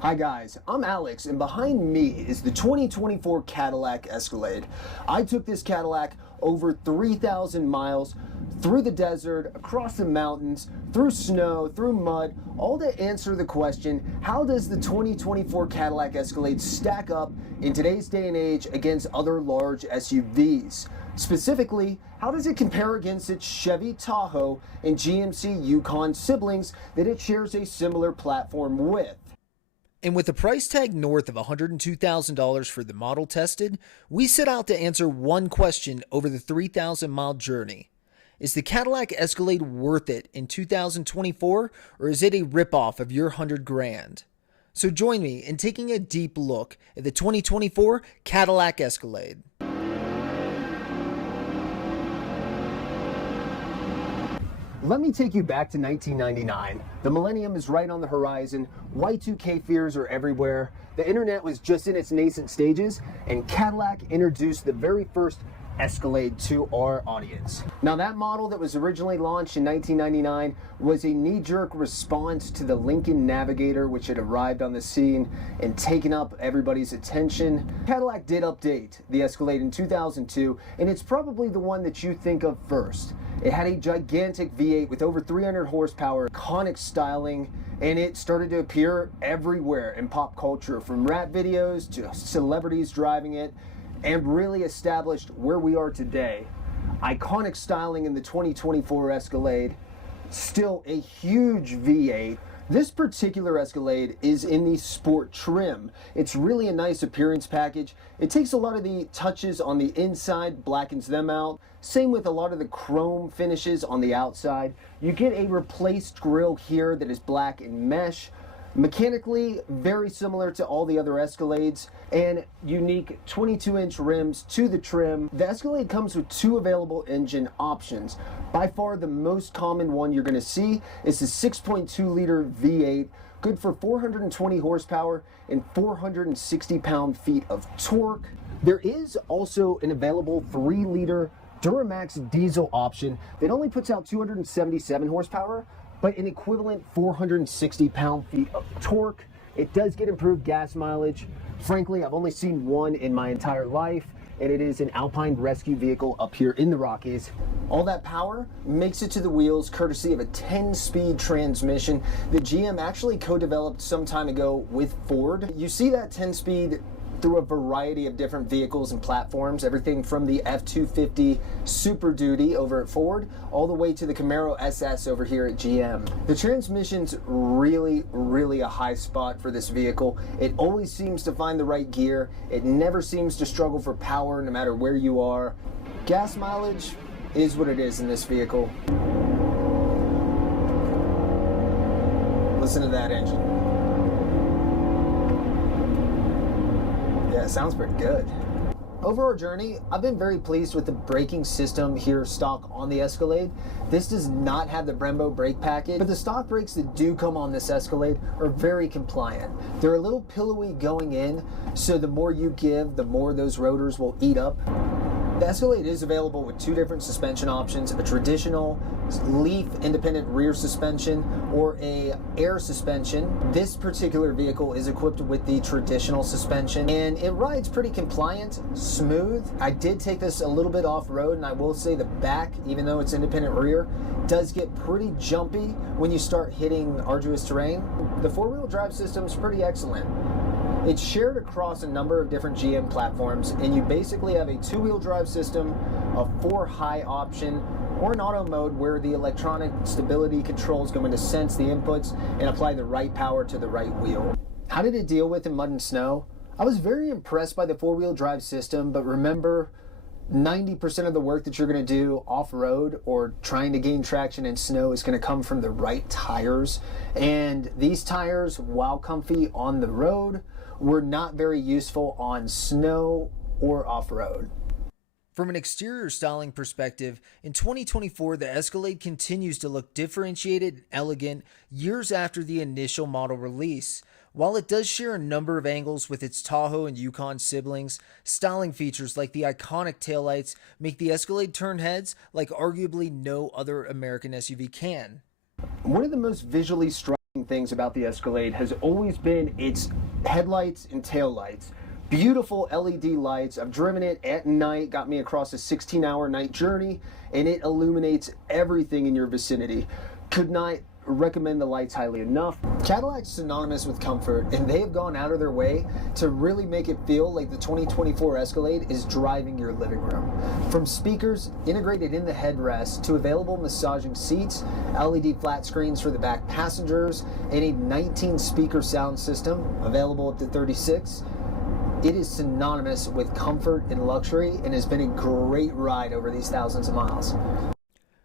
Hi guys, I'm Alex, and behind me is the 2024 Cadillac Escalade. I took this Cadillac over 3,000 miles through the desert, across the mountains, through snow, through mud, all to answer the question, how does the 2024 Cadillac Escalade stack up in today's day and age against other large SUVs? Specifically, how does it compare against its Chevy Tahoe and GMC Yukon siblings that it shares a similar platform with? And with a price tag north of $102,000 for the model tested, we set out to answer one question over the 3,000-mile journey. Is the Cadillac Escalade worth it in 2024, or is it a ripoff of your $100,000? So join me in taking a deep look at the 2024 Cadillac Escalade. Let me take you back to 1999. The millennium is right on the horizon, Y2K fears are everywhere, the internet was just in its nascent stages, and Cadillac introduced the very first Escalade to our audience. Now that model that was originally launched in 1999 was a knee-jerk response to the Lincoln Navigator, which had arrived on the scene and taken up everybody's attention. Cadillac did update the Escalade in 2002, and it's probably the one that you think of first. It had a gigantic V8 with over 300 horsepower, iconic styling, and it started to appear everywhere in pop culture, from rap videos to celebrities driving it, and really established where we are today. Iconic styling in the 2024 Escalade, still a huge V8. This particular Escalade is in the sport trim. It's really a nice appearance package. It takes a lot of the touches on the inside, blackens them out. Same with a lot of the chrome finishes on the outside. You get a replaced grille here that is black and mesh. Mechanically, very similar to all the other Escalades, and unique 22-inch rims to the trim. The Escalade comes with two available engine options. By far the most common one you're going to see is the 6.2-liter V8, good for 420 horsepower and 460 pound-feet of torque. There is also an available 3-liter Duramax diesel option that only puts out 277 horsepower, but an equivalent 460 pound-feet of torque. It does get improved gas mileage. Frankly, I've only seen one in my entire life, and it is an Alpine rescue vehicle up here in the Rockies. All that power makes it to the wheels courtesy of a 10-speed transmission that GM actually co-developed some time ago with Ford. You see that 10-speed through a variety of different vehicles and platforms, everything from the F-250 Super Duty over at Ford, all the way to the Camaro SS over here at GM. The transmission's really a high spot for this vehicle. It always seems to find the right gear. It never seems to struggle for power no matter where you are. Gas mileage is what it is in this vehicle. Listen to that engine. Yeah, it sounds pretty good. Over our journey, I've been very pleased with the braking system here stock on the Escalade. This does not have the Brembo brake package, but the stock brakes that do come on this Escalade are very compliant. They're a little pillowy going in, so the more you give, the more those rotors will eat up. The Escalade is available with two different suspension options, a traditional leaf independent rear suspension or a air suspension. This particular vehicle is equipped with the traditional suspension, and it rides pretty compliant, smooth. I did take this a little bit off-road, and I will say the back, even though it's independent rear, does get pretty jumpy when you start hitting arduous terrain. The four-wheel drive system is pretty excellent. It's shared across a number of different GM platforms, and you basically have a two-wheel drive system, a 4-high option, or an auto mode where the electronic stability control is going to sense the inputs and apply the right power to the right wheel. How did it deal with in mud and snow? I was very impressed by the four-wheel drive system, but remember, 90% of the work that you're going to do off-road or trying to gain traction in snow is going to come from the right tires. And these tires, while comfy on the road, were not very useful on snow or off-road. From an exterior styling perspective, in 2024, the Escalade continues to look differentiated and elegant years after the initial model release. While it does share a number of angles with its Tahoe and Yukon siblings, styling features like the iconic taillights make the Escalade turn heads like arguably no other American SUV can. One of the most visually striking things about the Escalade has always been its headlights and tail lights. Beautiful LED lights. I've driven it at night, got me across a 16-hour night journey, and it illuminates everything in your vicinity. Could not recommend the lights highly enough. Cadillac's synonymous with comfort, and they have gone out of their way to really make it feel like the 2024 Escalade is driving your living room. From speakers integrated in the headrest to available massaging seats, LED flat screens for the back passengers, and a 19-speaker sound system available up to 36. It is synonymous with comfort and luxury and has been a great ride over these thousands of miles.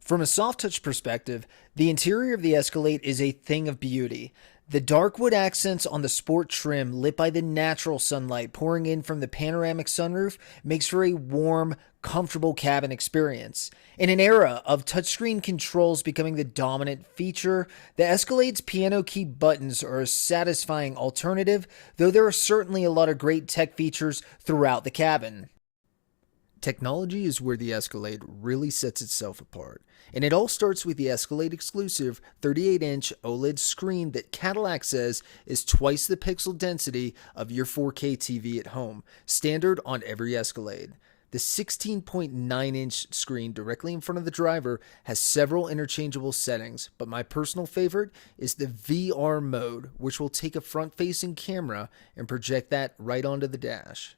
From a soft touch perspective, the interior of the Escalade is a thing of beauty. The dark wood accents on the sport trim, lit by the natural sunlight pouring in from the panoramic sunroof, makes for a warm, comfortable cabin experience. In an era of touchscreen controls becoming the dominant feature, the Escalade's piano key buttons are a satisfying alternative, though there are certainly a lot of great tech features throughout the cabin. Technology is where the Escalade really sets itself apart, and it all starts with the Escalade exclusive 38-inch OLED screen that Cadillac says is twice the pixel density of your 4K TV at home, standard on every Escalade. The 16.9-inch screen directly in front of the driver has several interchangeable settings, but my personal favorite is the VR mode, which will take a front-facing camera and project that right onto the dash.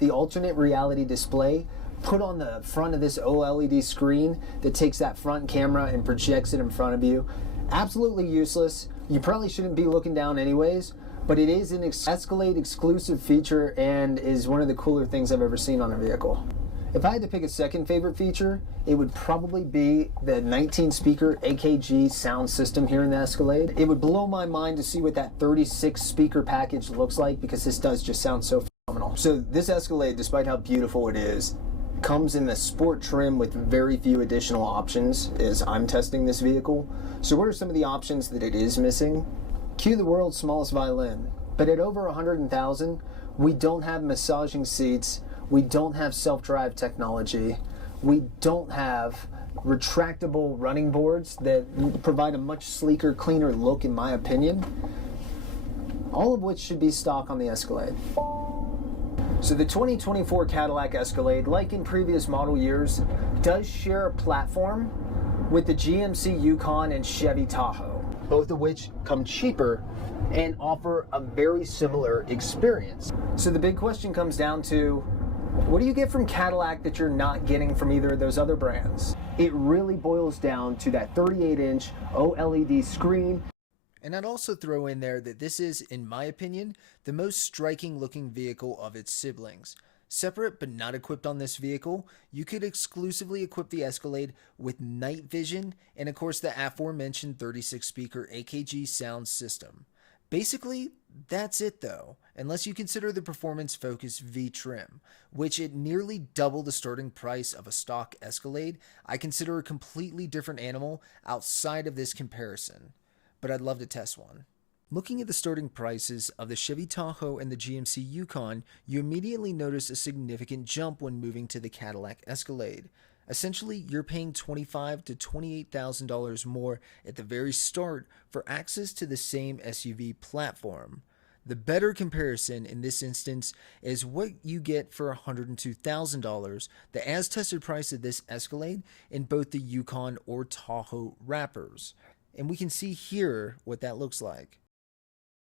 The alternate reality display put on the front of this OLED screen that takes that front camera and projects it in front of you. Absolutely useless. You probably shouldn't be looking down anyways, but it is an Escalade exclusive feature and is one of the cooler things I've ever seen on a vehicle. If I had to pick a second favorite feature, it would probably be the 19-speaker AKG sound system here in the Escalade. It would blow my mind to see what that 36-speaker package looks like, because this does just sound so phenomenal. So this Escalade, despite how beautiful it is, comes in the sport trim with very few additional options as I'm testing this vehicle. So what are some of the options that it is missing? Cue the world's smallest violin. But at over 100,000, we don't have massaging seats, we don't have self-drive technology, we don't have retractable running boards that provide a much sleeker, cleaner look in my opinion. All of which should be stock on the Escalade. So the 2024 Cadillac Escalade, like in previous model years, does share a platform with the GMC Yukon and Chevy Tahoe, both of which come cheaper and offer a very similar experience. So the big question comes down to, what do you get from Cadillac that you're not getting from either of those other brands? It really boils down to that 38-inch OLED screen. And I'd also throw in there that this is, in my opinion, the most striking looking vehicle of its siblings. Separate but not equipped on this vehicle, you could exclusively equip the Escalade with night vision and of course the aforementioned 36-speaker AKG sound system. Basically, that's it though, unless you consider the performance-focused V trim, which at nearly double the starting price of a stock Escalade, I consider a completely different animal outside of this comparison. But I'd love to test one. Looking at the starting prices of the Chevy Tahoe and the GMC Yukon, you immediately notice a significant jump when moving to the Cadillac Escalade. Essentially, you're paying $25,000 to $28,000 more at the very start for access to the same SUV platform. The better comparison in this instance is what you get for $102,000, the as-tested price of this Escalade in both the Yukon or Tahoe wrappers. And we can see here what that looks like.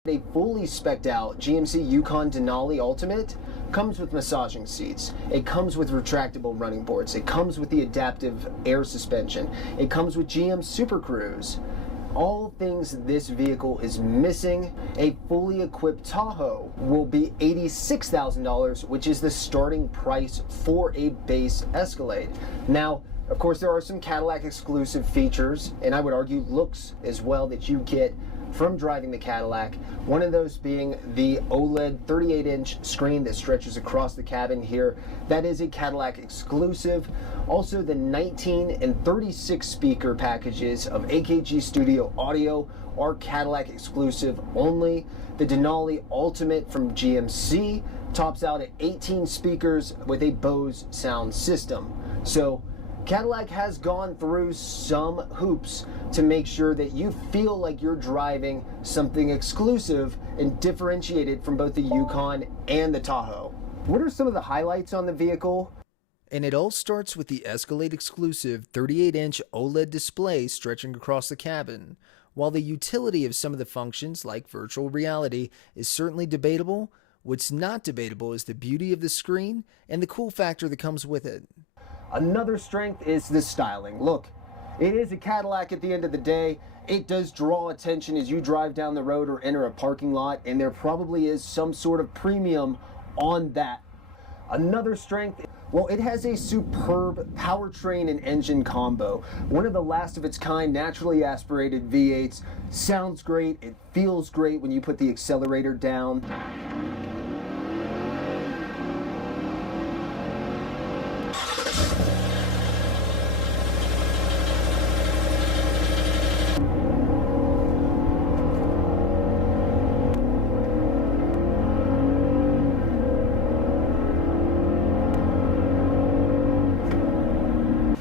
A fully spec'd out GMC Yukon Denali Ultimate comes with massaging seats. It comes with retractable running boards. It comes with the adaptive air suspension. It comes with GM Super Cruise. All things this vehicle is missing. A fully equipped Tahoe will be $86,000, which is the starting price for a base Escalade. Now, of course, there are some Cadillac exclusive features, and I would argue looks as well, that you get from driving the Cadillac. One of those being the OLED 38-inch screen that stretches across the cabin here. That is a Cadillac exclusive. Also, the 19 and 36 speaker packages of AKG Studio Audio are Cadillac exclusive only. The Denali Ultimate from GMC tops out at 18 speakers with a Bose sound system. So Cadillac has gone through some hoops to make sure that you feel like you're driving something exclusive and differentiated from both the Yukon and the Tahoe. What are some of the highlights on the vehicle? And it all starts with the Escalade exclusive 38-inch OLED display stretching across the cabin. While the utility of some of the functions, like virtual reality, is certainly debatable, what's not debatable is the beauty of the screen and the cool factor that comes with it. Another strength is the styling. Look, it is a Cadillac at the end of the day. It does draw attention as you drive down the road or enter a parking lot, and there probably is some sort of premium on that. Another strength, well, it has a superb powertrain and engine combo. One of the last of its kind naturally aspirated V8s. Sounds great, it feels great when you put the accelerator down.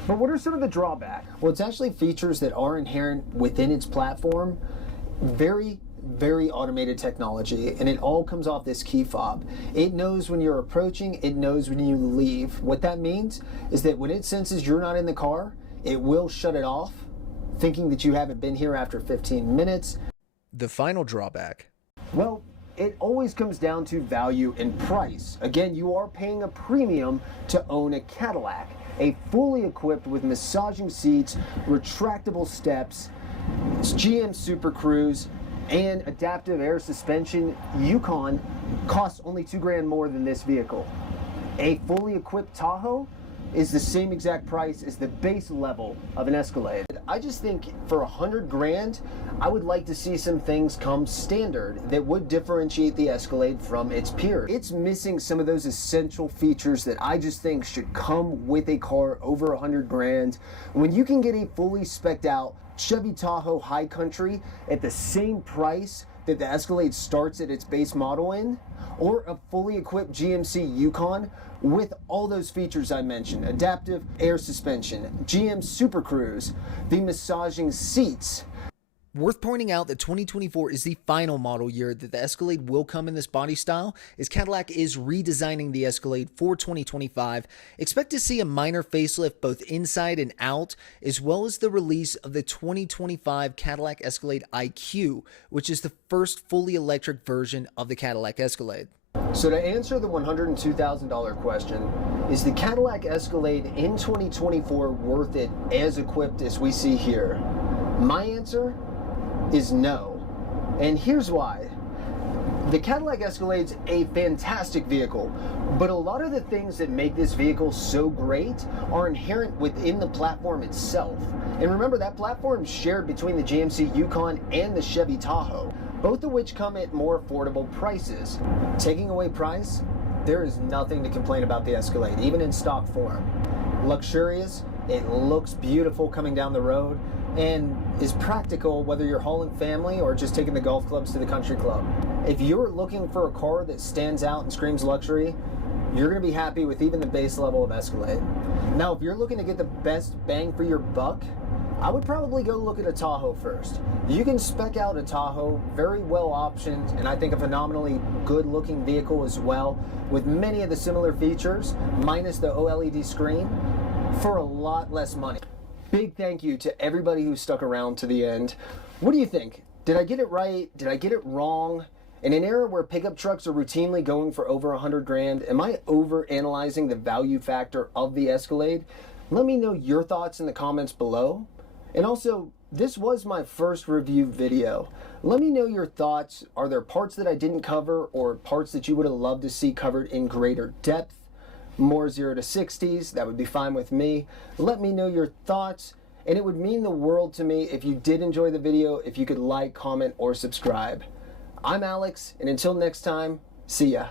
But what are some of the drawbacks? Well, it's actually features that are inherent within its platform. Very automated technology, and it all comes off this key fob. It knows when you're approaching, it knows when you leave. What that means is that when it senses you're not in the car, it will shut it off, thinking that you haven't been here after 15 minutes. The final drawback. Well, it always comes down to value and price. Again, you are paying a premium to own a Cadillac. A fully equipped with massaging seats, retractable steps, GM Super Cruise, and adaptive air suspension, Yukon costs only $2,000 more than this vehicle. A fully equipped Tahoe is the same exact price as the base level of an Escalade. I just think for $100,000, I would like to see some things come standard that would differentiate the Escalade from its peers. It's missing some of those essential features that I just think should come with a car over $100,000. When you can get a fully spec'd out Chevy Tahoe High Country at the same price that the Escalade starts at its base model in, or a fully equipped GMC Yukon with all those features I mentioned, adaptive air suspension, GM Super Cruise, the massaging seats. Worth pointing out that 2024 is the final model year that the Escalade will come in this body style, as Cadillac is redesigning the Escalade for 2025. Expect to see a minor facelift both inside and out, as well as the release of the 2025 Cadillac Escalade IQ, which is the first fully electric version of the Cadillac Escalade. So to answer the $102,000 question, is the Cadillac Escalade in 2024 worth it as equipped as we see here? My answer is no. And here's why. The Cadillac Escalade's a fantastic vehicle, but a lot of the things that make this vehicle so great are inherent within the platform itself. And remember, that platform is shared between the GMC Yukon and the Chevy Tahoe, both of which come at more affordable prices. Taking away price, there is nothing to complain about the Escalade, even in stock form. Luxurious, it looks beautiful coming down the road, and is practical whether you're hauling family or just taking the golf clubs to the country club. If you're looking for a car that stands out and screams luxury, you're going to be happy with even the base level of Escalade. Now, if you're looking to get the best bang for your buck, I would probably go look at a Tahoe first. You can spec out a Tahoe, very well optioned, and I think a phenomenally good looking vehicle as well, with many of the similar features, minus the OLED screen, for a lot less money. Big thank you to everybody who stuck around to the end. What do you think? Did I get it right? Did I get it wrong? In an era where pickup trucks are routinely going for over $100,000, am I over-analyzing the value factor of the Escalade? Let me know your thoughts in the comments below. And also, this was my first review video. Let me know your thoughts. Are there parts that I didn't cover or parts that you would have loved to see covered in greater depth? More 0 to 60s, that would be fine with me. Let me know your thoughts, and it would mean the world to me if you did enjoy the video, if you could like, comment, or subscribe. I'm Alex, and until next time, see ya.